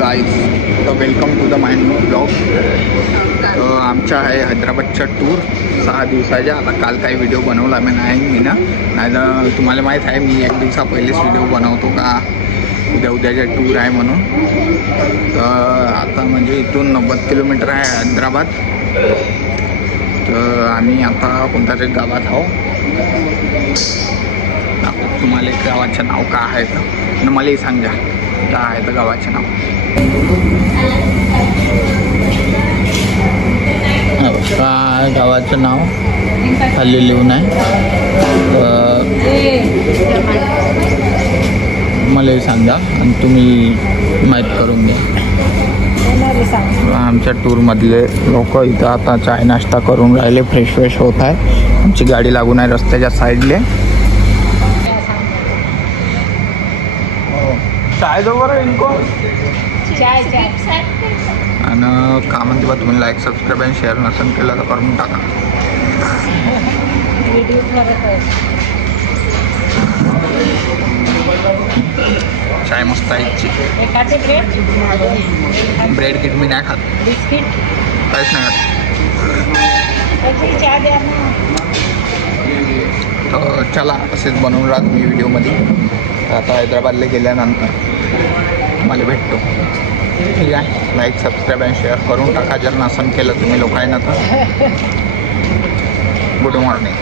Guys, तर welcome to the my new blog. तर आमचा आहे हैदराबादचा टूर 6 दिवसाचा. आता काल काही व्हिडिओ बनवला नाही तर तुम्हाला माहीत आहे मी 1 दिवसा पहिलेच व्हिडिओ बनवतो का उद्याच्या टूर आहे म्हणून. तर आता म्हणजे इथून 90 किलोमीटर आहे हैदराबाद. तर आम्ही आता कोणत्या तरी गावात आहो. तुम्हाला गावाचं नाव काय आहे तर मलाही सांगा काय आहे तर गावाचं नाव. काय गावाचं नाव खाली लिहून आहे. मलाही सांगा आणि तुम्ही माहीत करून द्या. आमच्या टूरमधले लोक इथं आता चाय नाश्ता करून राहिले, फ्रेश होत आहे. आमची गाडी लागून आहे रस्त्याच्या साईडले. चाय दो बरं इनको चाय आणि का म्हणते बा तुम्ही लाईक सबस्क्राईब आणि शेअर नसेल केलं तर करून टाका. चाय मस्त आहे. ब्रेड किट मी नाही खात, बिस्किट काहीच नाही खात. तर चला असेच बनवून राहत मी व्हिडिओमध्ये. आता हैदराबादला गेल्यानंतर मला भेटतो. ठीक आहे, लाईक सबस्क्राईब आणि शेअर करून टाका जर नसन केलं तुम्ही लोकांना तर. Good morning.